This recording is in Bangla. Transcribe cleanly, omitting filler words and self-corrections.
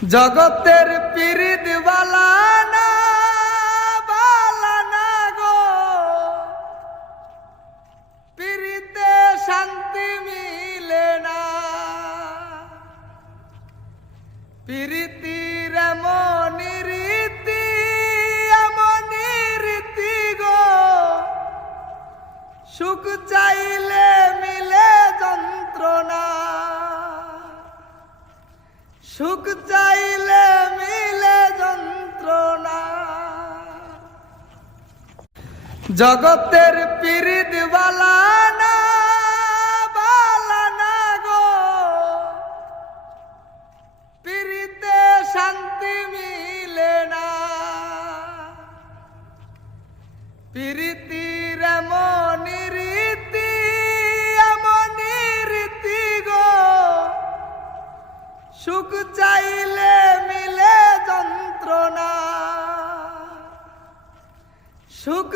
জগতের পীড়িত বালানা বালানা গো, পীড়িতে শান্তি মিলে না। পীড়িতির এমনই রীতি, এমনই রীতি গো, সুখ চাইলে মিলে যন্ত্রণা, সুখ চাইলে মিলে যন্ত্রণা। জগতের পীড়িত বালানা বালানা গো, পীড়িতে শান্তি মিলে না। পীড়িতির এমনই রীতি, এমনই রীতি গো, সুখ চাইলে মিলে যন্ত্রণা, সুখ